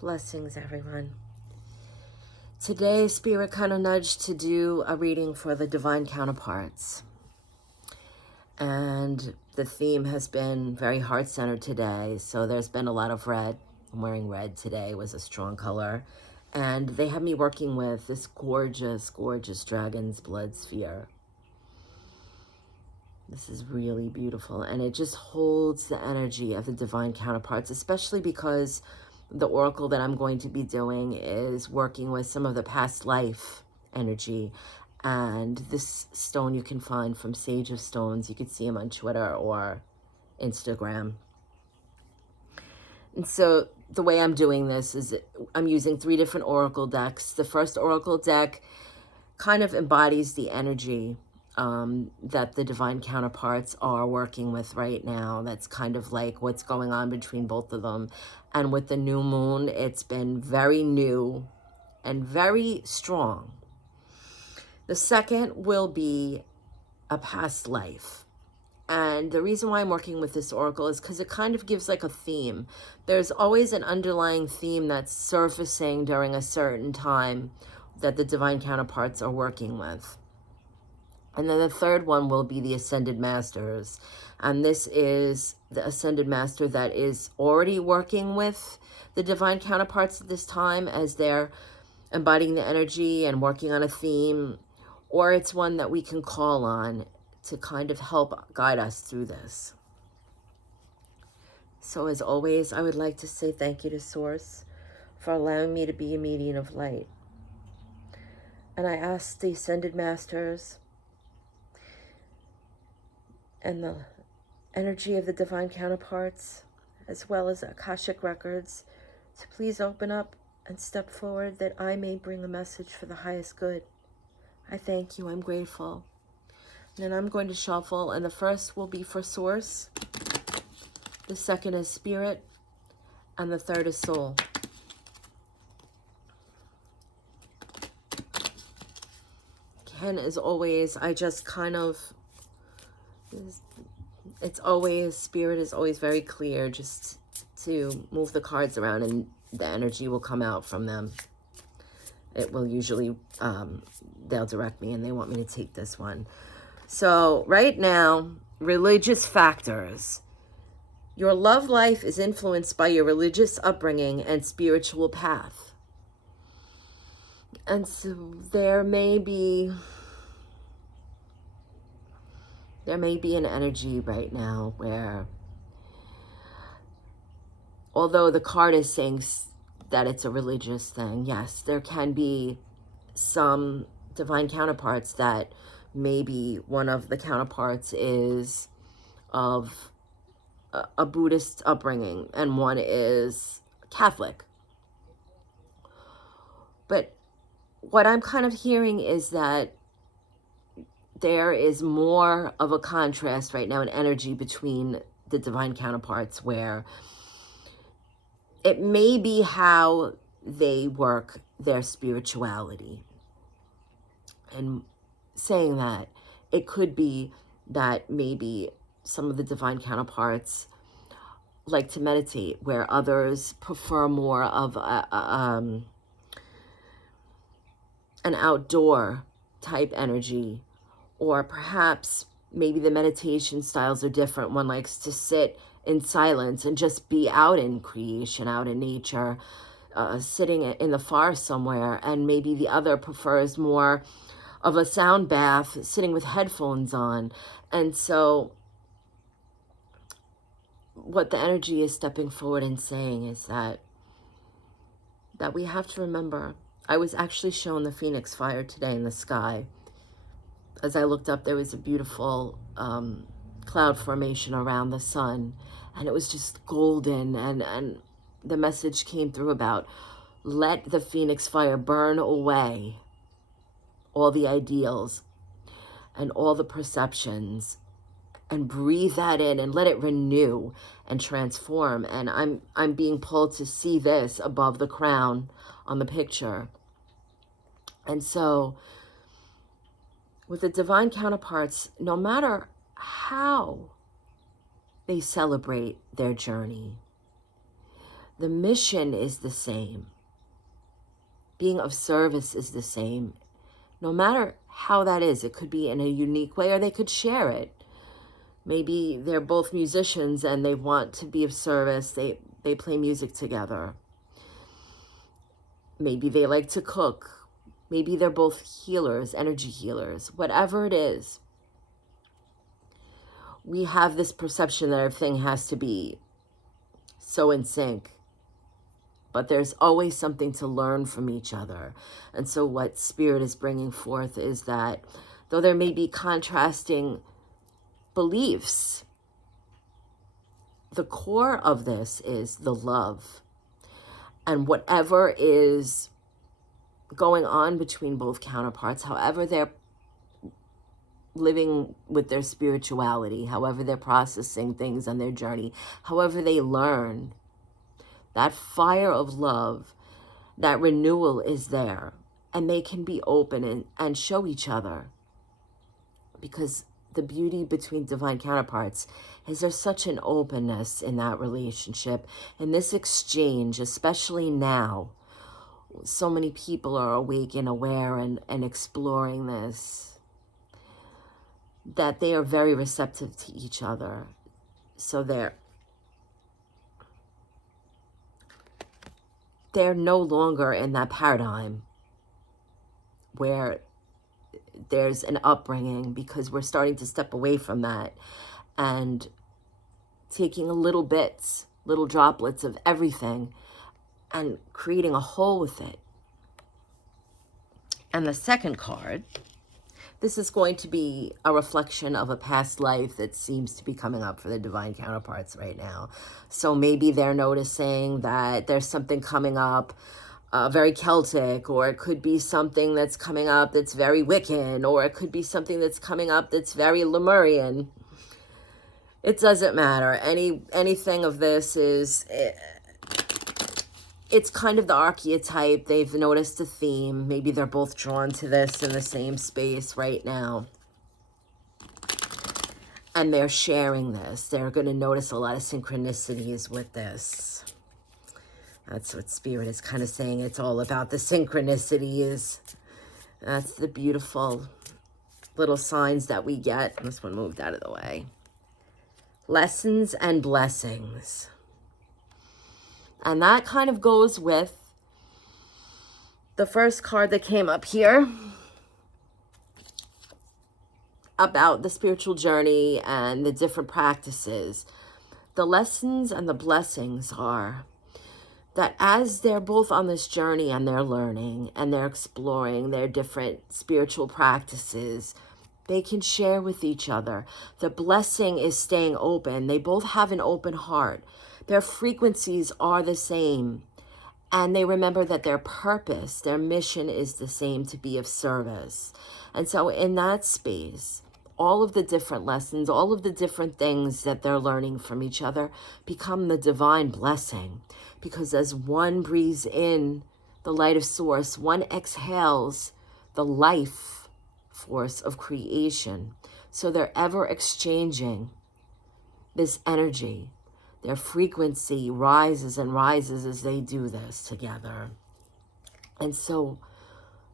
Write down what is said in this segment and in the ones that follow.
Blessings, everyone. Today, Spirit kind of nudged to do a reading for the divine counterparts. And the theme has been very heart-centered today. So there's been a lot of red. I'm wearing red today, was a strong color. And they have me working with this gorgeous, gorgeous dragon's blood sphere. This is really beautiful. And it just holds the energy of the divine counterparts, especially because the oracle that I'm going to be doing is working with some of the past life energy. And this stone you can find from Sage of Stones. You could see him on Twitter or Instagram. And so the way I'm doing this is I'm using 3 different oracle decks. The first oracle deck kind of embodies the energy that the divine counterparts are working with right now. That's kind of like what's going on between both of them. And with the new moon, it's been very new and very strong. The second will be a past life. And the reason why I'm working with this oracle is because it kind of gives like a theme. There's always an underlying theme that's surfacing during a certain time that the divine counterparts are working with. And then the third one will be the Ascended Masters. And this is the Ascended Master that is already working with the divine counterparts at this time as they're embodying the energy and working on a theme. Or it's one that we can call on to kind of help guide us through this. So as always, I would like to say thank you to Source for allowing me to be a medium of light. And I ask the Ascended Masters and the energy of the divine counterparts, as well as Akashic records, to please open up and step forward that I may bring a message for the highest good. I thank you. I'm grateful. And then I'm going to shuffle, and the first will be for Source, the second is Spirit, and the third is Soul. Again, as always, I just kind of, it's always, Spirit is always very clear, just to move the cards around and the energy will come out from them. It will usually, they'll direct me and they want me to take this one. So right now, religious factors. Your love life is influenced by your religious upbringing and spiritual path. And so there may be an energy right now where, although the card is saying that it's a religious thing, yes, there can be some divine counterparts that maybe one of the counterparts is of a Buddhist upbringing and one is Catholic. But what I'm kind of hearing is that there is more of a contrast right now in energy between the divine counterparts, where it may be how they work their spirituality. And saying that, it could be that maybe some of the divine counterparts like to meditate, where others prefer more of an outdoor type energy. Or perhaps maybe the meditation styles are different. One likes to sit in silence and just be out in creation, out in nature, sitting in the forest somewhere. And maybe the other prefers more of a sound bath, sitting with headphones on. And so what the energy is stepping forward and saying is that we have to remember. I was actually shown the Phoenix fire today in the sky. As I looked up, there was a beautiful cloud formation around the sun, and it was just golden, and the message came through about, let the Phoenix fire burn away all the ideals and all the perceptions, and breathe that in and let it renew and transform. And I'm being pulled to see this above the crown on the picture. And so with the divine counterparts, no matter how they celebrate their journey, The mission is the same. Being of service is the same. No matter how that is, it could be in a unique way, or they could share it. Maybe they're both musicians and they want to be of service. They play music together. Maybe they like to cook. Maybe they're both healers, energy healers. Whatever it is, we have this perception that everything has to be so in sync. But there's always something to learn from each other. And so what Spirit is bringing forth is that though there may be contrasting beliefs, the core of this is the love. And whatever is going on between both counterparts, however they're living with their spirituality, however they're processing things on their journey, however they learn, that fire of love, that renewal is there. And they can be open and show each other. Because the beauty between divine counterparts is there's such an openness in that relationship. And this exchange, especially now, so many people are awake and aware and exploring this, that they are very receptive to each other. So they're no longer in that paradigm where there's an upbringing, because we're starting to step away from that and taking little bits, little droplets of everything and creating a whole with it. And the second card, this is going to be a reflection of a past life that seems to be coming up for the divine counterparts right now. So maybe they're noticing that there's something coming up very Celtic, or it could be something that's coming up that's very Wiccan, or it could be something that's coming up that's very Lemurian. It doesn't matter. Anything of this is... It's kind of the archetype. They've noticed a theme. Maybe they're both drawn to this in the same space right now. And they're sharing this. They're going to notice a lot of synchronicities with this. That's what Spirit is kind of saying. It's all about the synchronicities. That's the beautiful little signs that we get. This one moved out of the way. Lessons and blessings. And that kind of goes with the first card that came up here about the spiritual journey and the different practices. The lessons and the blessings are that as they're both on this journey and they're learning and they're exploring their different spiritual practices, they can share with each other. The blessing is staying open. They both have an open heart. Their frequencies are the same. And they remember that their purpose, their mission is the same, to be of service. And so in that space, all of the different lessons, all of the different things that they're learning from each other become the divine blessing. Because as one breathes in the light of source, one exhales the life force of creation. So they're ever exchanging this energy. Their frequency rises and rises as they do this together. And so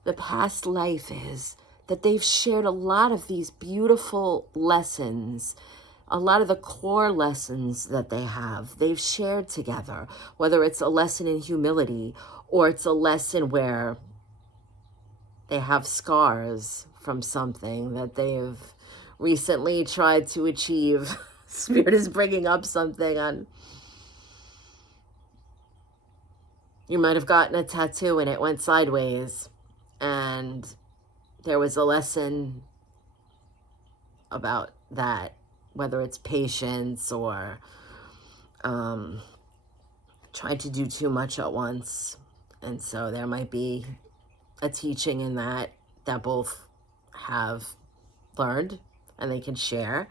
the past life is that they've shared a lot of these beautiful lessons, a lot of the core lessons that they have, they've shared together, whether it's a lesson in humility or it's a lesson where they have scars from something that they've recently tried to achieve. Spirit is bringing up something on, you might have gotten a tattoo and it went sideways, and there was a lesson about that, whether it's patience or trying to do too much at once. And so there might be a teaching in that both have learned and they can share.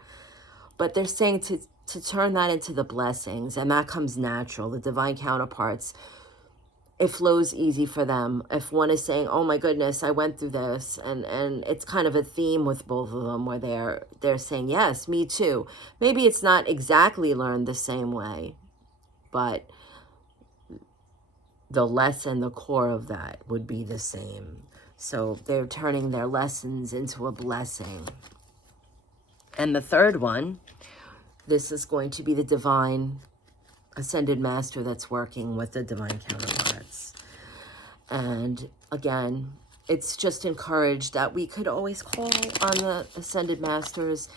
But they're saying to turn that into the blessings, and that comes natural. The divine counterparts, it flows easy for them. If one is saying, oh my goodness, I went through this, and it's kind of a theme with both of them where they're saying, yes, me too. Maybe it's not exactly learned the same way, but the lesson, the core of that would be the same. So they're turning their lessons into a blessing. And the third one, this is going to be the divine ascended master that's working with the divine counterparts. And again, it's just encouraged that we could always call on the ascended masters.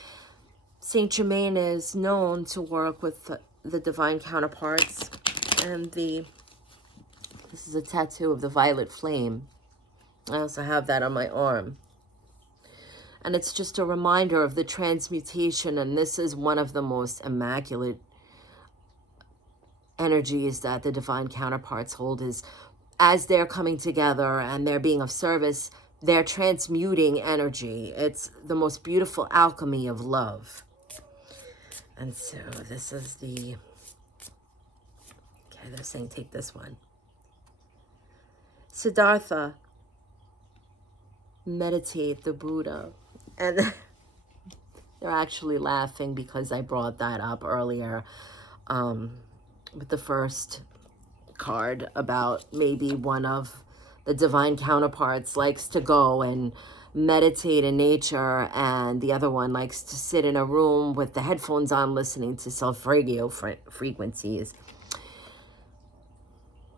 Saint Germain is known to work with the divine counterparts, and this is a tattoo of the violet flame. I also have that on my arm. And it's just a reminder of the transmutation, and this is one of the most immaculate energies that the divine counterparts hold, is as they're coming together and they're being of service, they're transmuting energy. It's the most beautiful alchemy of love. And so this is okay, they're saying take this one. Siddhartha, meditate the Buddha. And they're actually laughing because I brought that up earlier with the first card about maybe one of the divine counterparts likes to go and meditate in nature, and the other one likes to sit in a room with the headphones on listening to self-radio frequencies.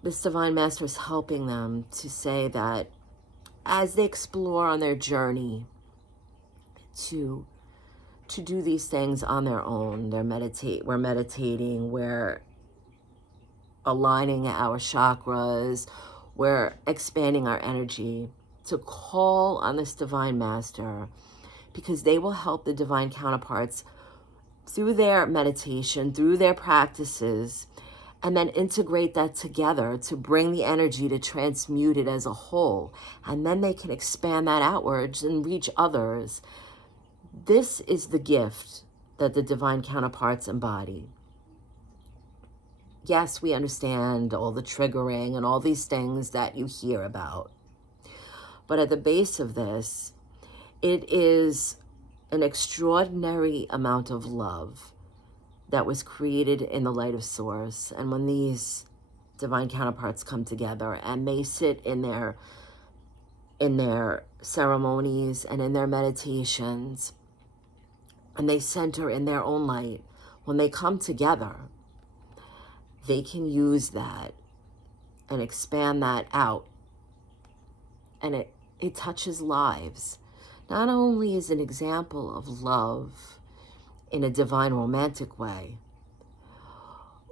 This divine master is helping them to say that as they explore on their journey to do these things on their own, we're meditating, we're aligning our chakras, we're expanding our energy, to call on this divine master, because they will help the divine counterparts through their meditation, through their practices, and then integrate that together to bring the energy to transmute it as a whole. And then they can expand that outwards and reach others. This is the gift that the divine counterparts embody. Yes, we understand all the triggering and all these things that you hear about. But at the base of this, it is an extraordinary amount of love that was created in the light of Source. And when these divine counterparts come together and they sit in their ceremonies and in their meditations, and they center in their own light, when they come together, they can use that and expand that out. And it touches lives. Not only is an example of love in a divine romantic way,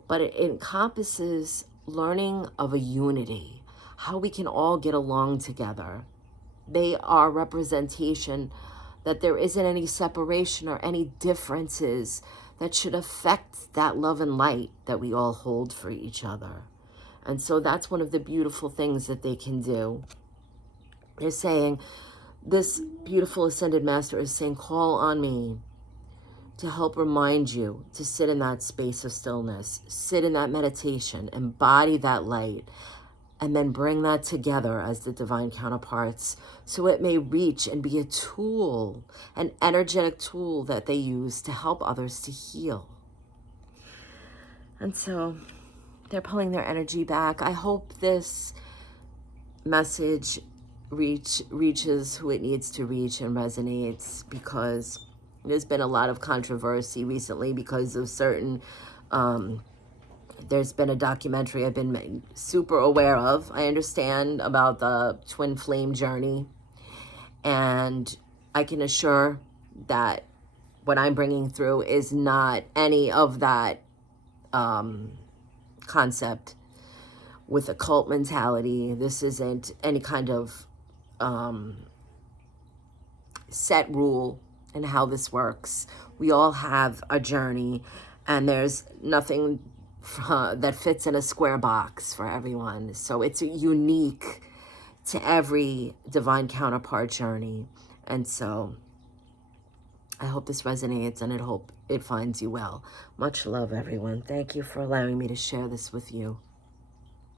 but it encompasses learning of a unity, how we can all get along together. They are representation that there isn't any separation or any differences that should affect that love and light that we all hold for each other. And so that's one of the beautiful things that they can do. They're saying, this beautiful ascended master is saying, call on me to help remind you to sit in that space of stillness, sit in that meditation, embody that light, and then bring that together as the divine counterparts, so it may reach and be a tool, an energetic tool that they use to help others to heal. And so they're pulling their energy back. I hope this message reaches who it needs to reach and resonates, because there's been a lot of controversy recently because of certain there's been a documentary I've been super aware of. I understand about the twin flame journey, and I can assure that what I'm bringing through is not any of that concept with occult mentality. This isn't any kind of set rule in how this works. We all have a journey, and there's nothing that fits in a square box for everyone. So it's unique to every divine counterpart journey. And so I hope this resonates, and I hope it finds you well. Much love, everyone. Thank you for allowing me to share this with you.